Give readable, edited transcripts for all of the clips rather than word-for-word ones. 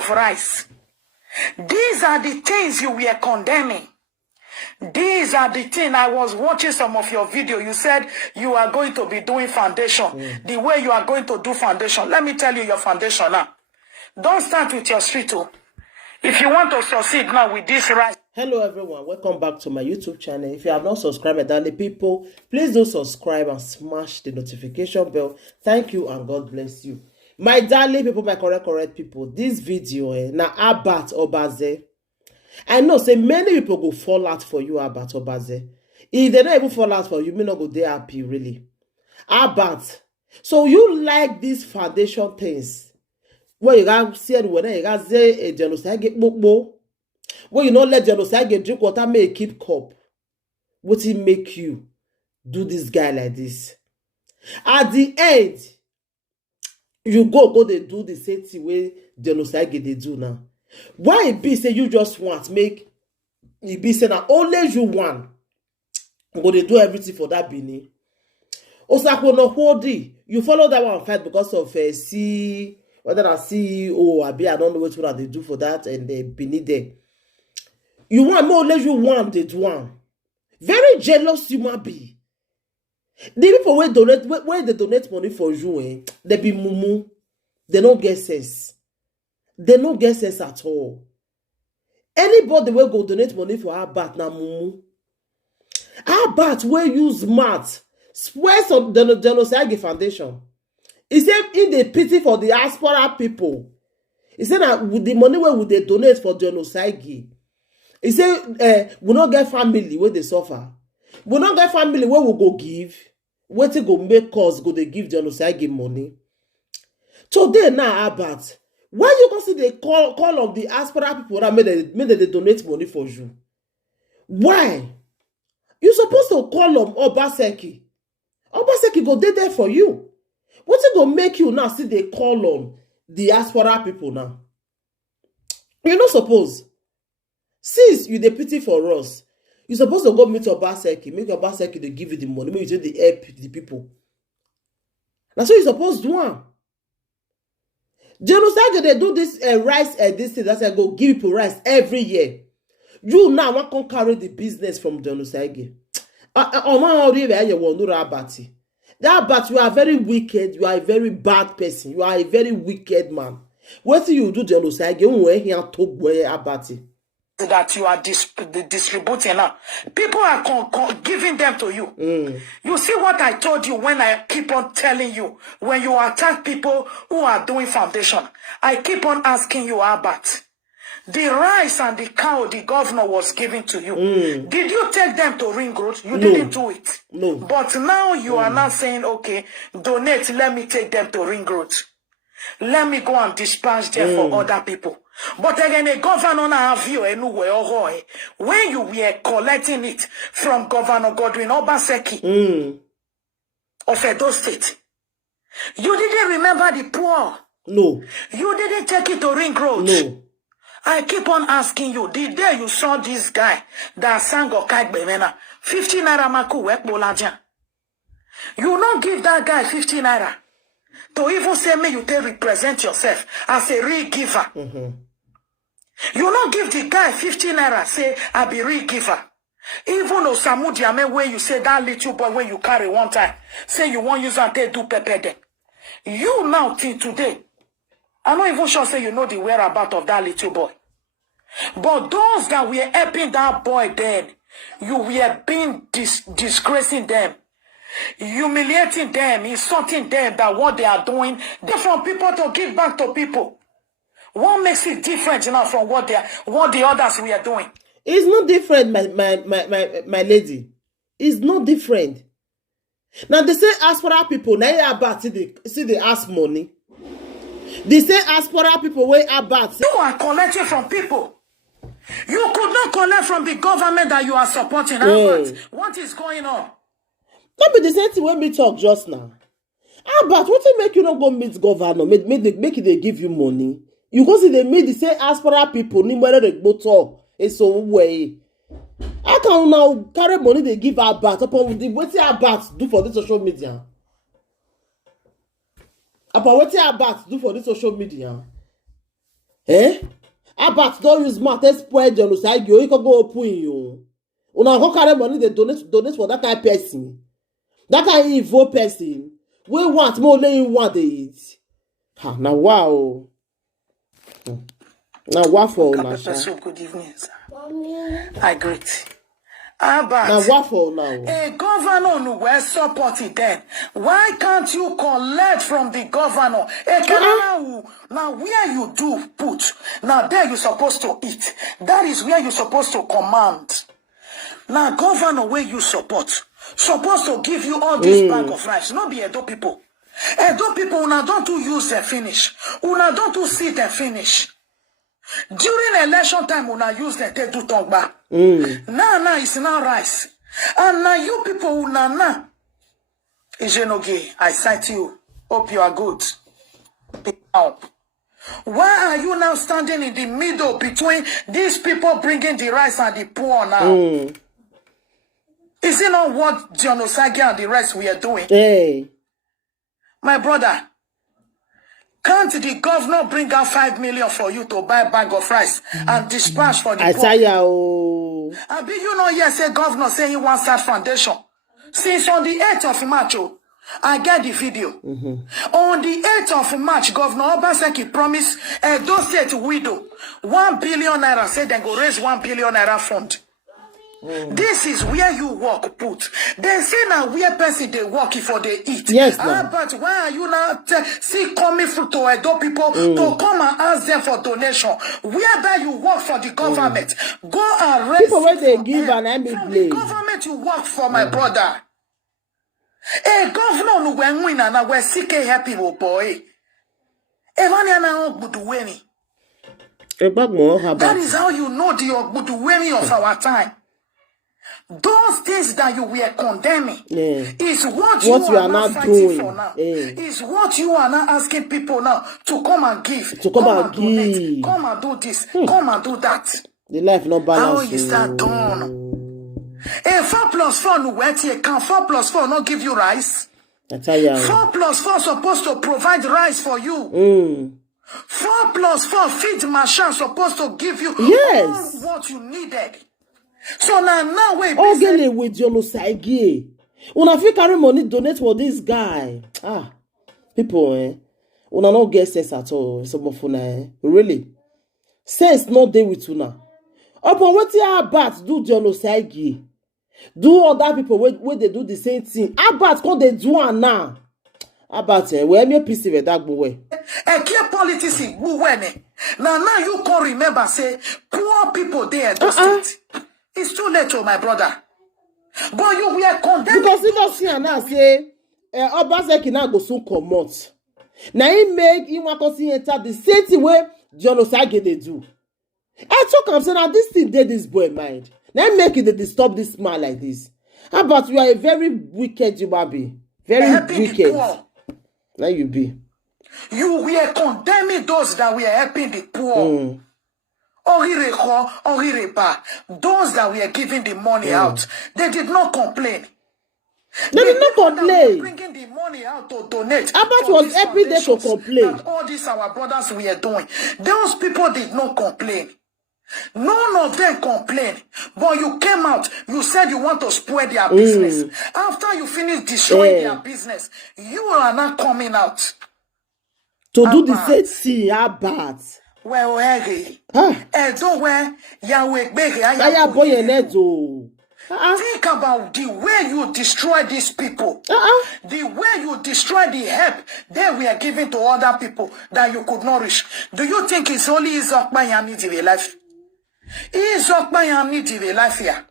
of rice. These are the things you were condemning. These are the things. I was watching some of your video. You said you are going to be doing foundation. The way you are going to do foundation. Let me tell you your foundation now. Don't start with your street. If you want to succeed now with this right. Hello everyone, welcome back to my YouTube channel. If you have not subscribed, darling people, please do subscribe and smash the notification bell. Thank you and God bless you. My darling people, my correct people, this video na Abat Obaze. I know say many people go fall out for you, Abat Obaze. If they don't even fall out for you, may not go there happy really. Abat, so you like these foundation things? Where you got said when you got say a genocide get book. When you not let genocide get drink water, may keep cup. What it make you do this guy like this? At the end, you go they do the same thing way genocide get they do now. Why it be say you just want make it be say now only you want go they do everything for that Bini? Osako no hold you follow that one fight because of whether I CEO or I don't know what they do for that and they Bini there. You want more or less you want it one. Very jealous you might be. The people where they donate money for you, they be mumu. They don't get sense. They don't get sense at all. Anybody will go donate money for Abat na mumu. Abat will use smart. Swear some genocide foundation. He said in the pity for the diaspora people. He said that with the money where would they donate for genocide? He said, we not get family where they suffer. We not get family where we go give. Where to go make cause go they give genocide give money. Today now Abat, why you go see they call of the diaspora people that made they donate money for you? Why? You supposed to call them Obaseki. Obaseki go there for you. What's it gonna make you now see they call on the diaspora people now? You not suppose. Since you the pity for us, you supposed to go meet your Obaseki, make your Obaseki they give you the money, make you take the help the people. That's what you supposed to do. Genocide they do this rice this thing that's go give people rice every year. You now want to carry the business from genocide. That but you are very wicked, you are a very bad person, you are a very wicked man. What do you do genocide? You here to about it. That you are distributing now. People are giving them to you. You see what I told you when I keep on telling you, when you attack people who are doing foundation, I keep on asking you about the rice and the cow the governor was giving to you. Did you take them to Ring Road? You didn't do it. No. But now you are now saying, okay, donate, let me take them to Ring Road. Let me go and dispatch them for other people. But again, a governor have you anywhere when you were collecting it from Governor Godwin Obaseki of Edo State. You didn't remember the poor. No. You didn't take it to Ring Road. No. I keep on asking you, the day you saw this guy that sang Okag Bemena, 50 naira maku wek bolaja. You not give that guy 50 naira to even say me you take represent yourself as a real giver. You not give the guy 50 naira, say, I be real giver. Even Osamu Diame, where you say that little boy when you carry one time, say you won't use and take do pepper then. You now think today, I'm not even sure say you know the whereabouts of that little boy. But those that were helping that boy then, you were being disgracing them, humiliating them, insulting them, that what they are doing, they're from people to give back to people. What makes it different now from what the others we are doing? It's not different, my lady. It's not different. Now they say diaspora people, now you about see they ask money. They say diaspora people where about. You are collecting from people. You could not collect from the government that you are supporting. What is going on? That be the same thing when we talk just now. But what will make you not go meet governor? Make it they give you money. You go see they made the same diaspora people. Ni whether they go talk. It's so way. I can now carry money they give Abat upon the what Abat do for the social media. Upon what Abat do for the social media. Eh? Abat don't use mouth to spoil John Osagie. You can go open you. Una go carry money they donate for that kind of person. That kind of evil person. We want more than you want to eat. Ha, now wow. Now waffle now. So good evening, sir. I greet. But now waffle now. A governor who will support it then. Why can't you collect from the governor? A governor now where you do put, now there you're supposed to eat. That is where you're supposed to command. Now governor where you support, supposed to give you all this bag of rice. Not be Edo people. Edo people, una don't do use and finish. Una don't do sit and finish. During election time, una use them to do tongba. Now it's now rice. And now you people, now. Ejenoge, I cite you. Hope you are good. Why are you now standing in the middle between these people bringing the rice and the poor now? Is it not what Dion Osagie and the rest we are doing? Hey. My brother, can't the governor bring out 5 million for you to buy a bag of rice and dispatch for the I poor? tell you. I be you know yes, a governor saying he wants that foundation. Since on the 8th of March, I get the video. On the 8th of March, Governor Osagie promised Edo State widow 1 billion naira. Said they go raise 1 billion naira fund. This is where you work put. They say now where person they work for they eat. Yes, but why are you now see coming through to Edo people to come and ask them for donation? Whereby you work for the government, go and raise people when they give an from the government you work for, my brother. A governor no when win and we seek a happy boy. That is how you know the Ogbuduwemi of our time. Those things that you were condemning is what you are not fighting doing for now. Is what you are not asking people now to come and give. To come and donate. Come and do this. Come and do that. The life not balanced. How is that done? A 4 plus 4 no wet here. Can 4 plus 4 not give you rice? I tell you. 4 plus 4 supposed to provide rice for you. 4 plus 4 feed machine supposed to give you all what you needed. So now wait. Okay, with Dion Osagie. Una fit carry money donate for this guy. People, una not get sense at all. Some of una, really. Sense not there with una. Upon what you about do Dion Osagie. Do other people where they do the same thing. About come they do one now. About where me peace with that boy. A clear politics now you can remember say poor people there just It's too late, my brother. But you were condemned. Because you don't see and now say Osagie now go soon come out. Now he make him want to see enter the same way Dion Osagie they do. I talk am say now this thing did this boy mind. Now make it they disturb this man like this. But you are a very wicked human being. Very wicked. Now you be. You were condemning those that were helping the poor. Those that were giving the money out, they did not complain. They did not complain. Bringing the money out to donate. Abbas was every day to complain. All these our brothers we are doing. Those people did not complain. None of them complained. But you came out. You said you want to spoil their business. After you finish destroying their business, you are not coming out to do the same thing. How bad? Well, don't wear Yahweh. Think about the way you destroy these people. The way you destroy the help they were giving to other people that you could not reach. Do you think it's only Izokba need in life? Izokba need in life here.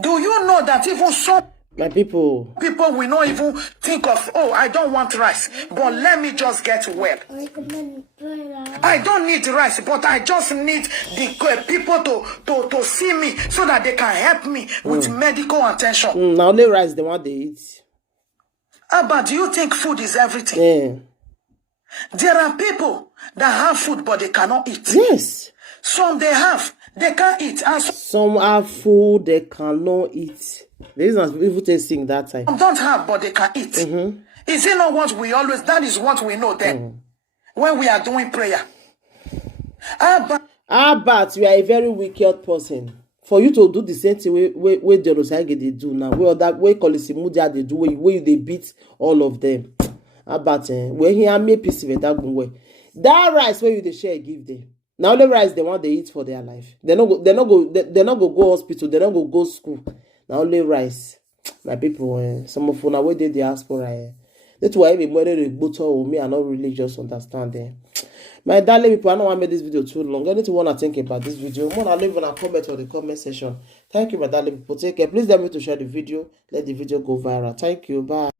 Do you know that even some my people will not even think of, oh, I don't want rice, but let me just get well. I don't need rice, but I just need the people to see me so that they can help me with medical attention. Now only rice they want to eat. But do you think food is everything? There are people that have food, but they cannot eat. Yes. Some they have, they can't eat. And some have food, they cannot eat. There is not people to sing that time. Some don't have, but they can eat. Is it not what we always, that is what we know then. When we are doing prayer. But you are a very wicked person. For you to do the same thing wey the Osagie they do now, wey Kolisimudia they do, where they beat all of them. But where he make peace with that way. That rice where you the share give them. Now only rice they want they eat for their life. They not go hospital. They not go school. Now only rice. My people, some of una wey dey diaspora. That's why we murder the bottle me. I not really just understand. My darling people, I don't want to make this video too long. Anything you want to think about this video, want to leave a comment on the comment section. Thank you, my darling people. Take care. Please don't forget to share the video. Let the video go viral. Thank you. Bye.